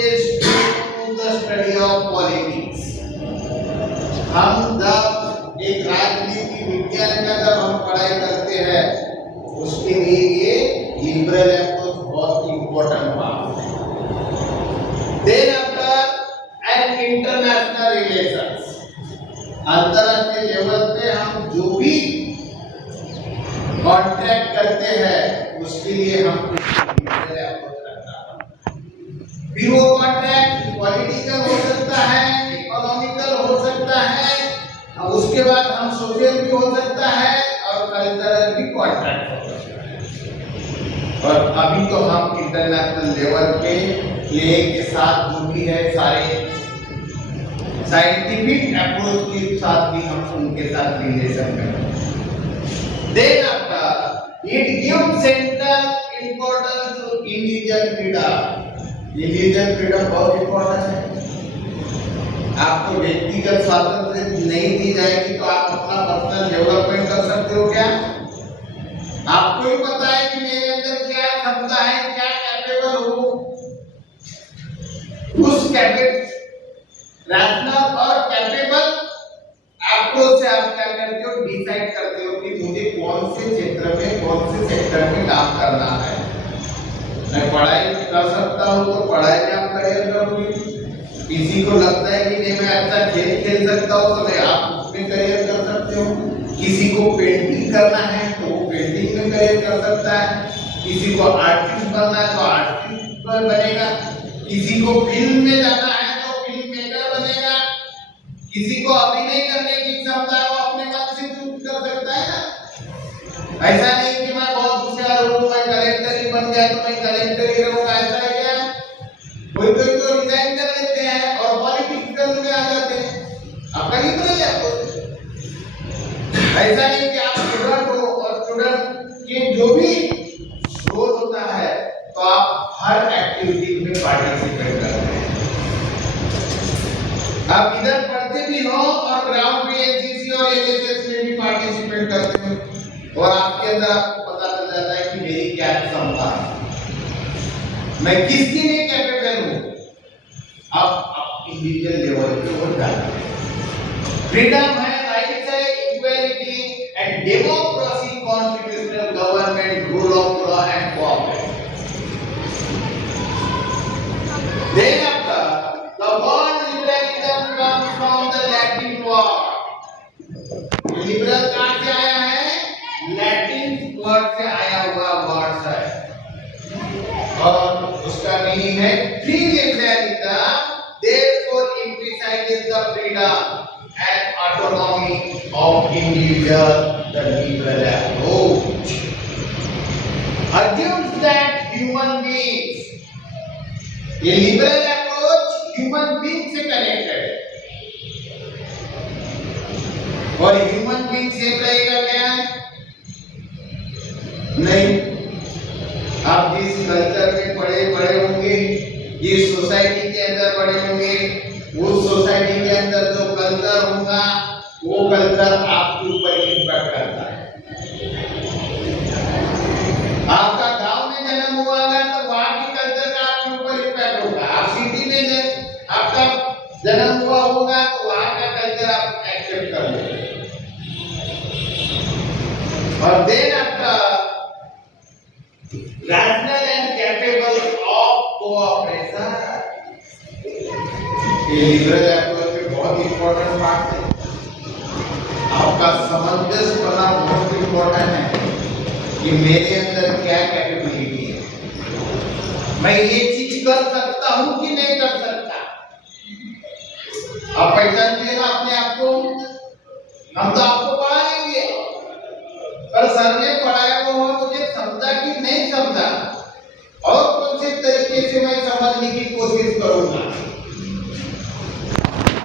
is to the study of politics. हम जब एक राजनीति विज्ञान का जब हम पढ़ाई करते हैं उसके लिए ये लिबरल अप्रोच बहुत इम्पोर्टेंट बात है। Then after and international relations, अंतरराष्ट्रीय लेवल पे हम जो भी कॉन्ट्रैक्ट करते हैं उसके लिए हम लिबरल अप्रोच रखना है। फिर वो कॉन्ट्रैक्ट पॉलिटिकल हो सकता है, इकोनॉमिकल हो सकता है, और उसके बाद हम सोशल भी हो सकता है और कल्चरल भी कॉन्ट्रैक्ट हो सकता है। और अभी तो हम इंटरनेशनल लेवल पे प्ले के साथ जो भी है सारे साइंटिफिक अप्रोच के साथ भी हम उनके साथ रिलेशन में। Then after it gives central importance to individual freedom. Individual freedom बहुत इंपॉर्टेंट है। आपको व्यक्तिगत स्वातंत्र्य नहीं दी जाएगी तो आप अपना पर्सनल डेवलपमेंट कर सकते हो क्या? आपको ही पता है कि मेरे अंदर क्या क्षमता है, क्या कैपेबल हूँ। उस रैशनल और कैपेबल अप्रोच से आप क्या करते हो, डिसाइड करते हो कि मुझे कौन से क्षेत्र में, कौन से सेक्टर में काम करना है। मैं पढ़ाई कर सकता हूँ तो पढ़ाई में आप करियर करूंगी। किसी को लगता है कि नहीं मैं अच्छा खेल खेल सकता हूँ तो मैं आप उसमें करियर कर सकते हो। किसी को पेंटिंग करना है तो वो पेंटिंग में करियर कर सकता है। किसी को आर्टिस्ट बनना है तो आर्टिस्ट बनेगा। किसी को फिल्म में जाना है तो फिल्म मेकर बनेगा। किसी को अभिनय करने की क्षमता है वो अपने मन से चूज कर सकता है ना। ऐसा नहीं कि मैं बहुत होशियार हूँ, मैं कलेक्टर ही बन गया तो मैं कलेक्टर ही रहूंगा, ऐसा है क्या? कोई कोई तो रिजाइन कर लेते हैं और पॉलिटिक्स में आ जाते हैं। आपका लिबरल अप्रोच। ऐसा नहीं कि आप स्टूडेंट हो और स्टूडेंट के जो भी रोल होता है तो आप हर एक्टिविटी में पार्टिसिपेट करते हैं। आप इधर पढ़ते भी हो और ग्राउंड पे एनसीसी और एनएसएस में भी पार्टिसिपेट करते हो और आपके अंदर आपको पता चल जाता है कि मेरी क्या क्षमता है, मैं किसके लिए कैपेबल हूँ। आप इंडिविजुअल लेवल पे हो जाते हैं। फ्रीडम है, राइट्स है, equality and democracy, constitutional government, rule of law and cooperation. Then after the word liberalism comes from the Latin word. Liberal कहाँ से आया है? लैटिन वर्ड से आया हुआ वर्ड है और उसका मीनिंग है free liberalism, therefore emphasizes the freedom and autonomy of individual. The liberal approach assumes that human beings, ये लिबरल अप्रोच ह्यूमन बीइंग से कनेक्टेड है और ह्यूमन बीइंग सेम रहेगा क्या? नहीं। आप जिस कल्चर में पड़े होंगे, जिस सोसाइटी के अंदर पड़े होंगे, उस सोसाइटी के अंदर जो कल्चर होगा वो कल्चर आपके ऊपर इम्पैक्ट करता है। आपका गांव में जन्म हुआ है तो वहां की कल्चर का आपके ऊपर इम्पैक्ट होगा। आप सिटी में आपका जन्म हुआ होगा तो वहां का कल्चर आप एक्सेप्ट कर लेंगे। और then after rational and capable of cooperation, ये लिबरल अप्रोच में बहुत इंपॉर्टेंट बात है। आपका सामंजस्य बना बहुत इंपॉर्टेंट है कि मेरे अंदर क्या कैपेबिलिटी है, मैं ये चीज कर सकता हूं कि नहीं कर सकता। आप पहचानिए ना अपने आप को। हम तो आपको पढ़ाएंगे पर सर ने पढ़ाया वो मुझे समझा कि नहीं समझा और कौन से तरीके से मैं समझने की कोशिश करूंगा।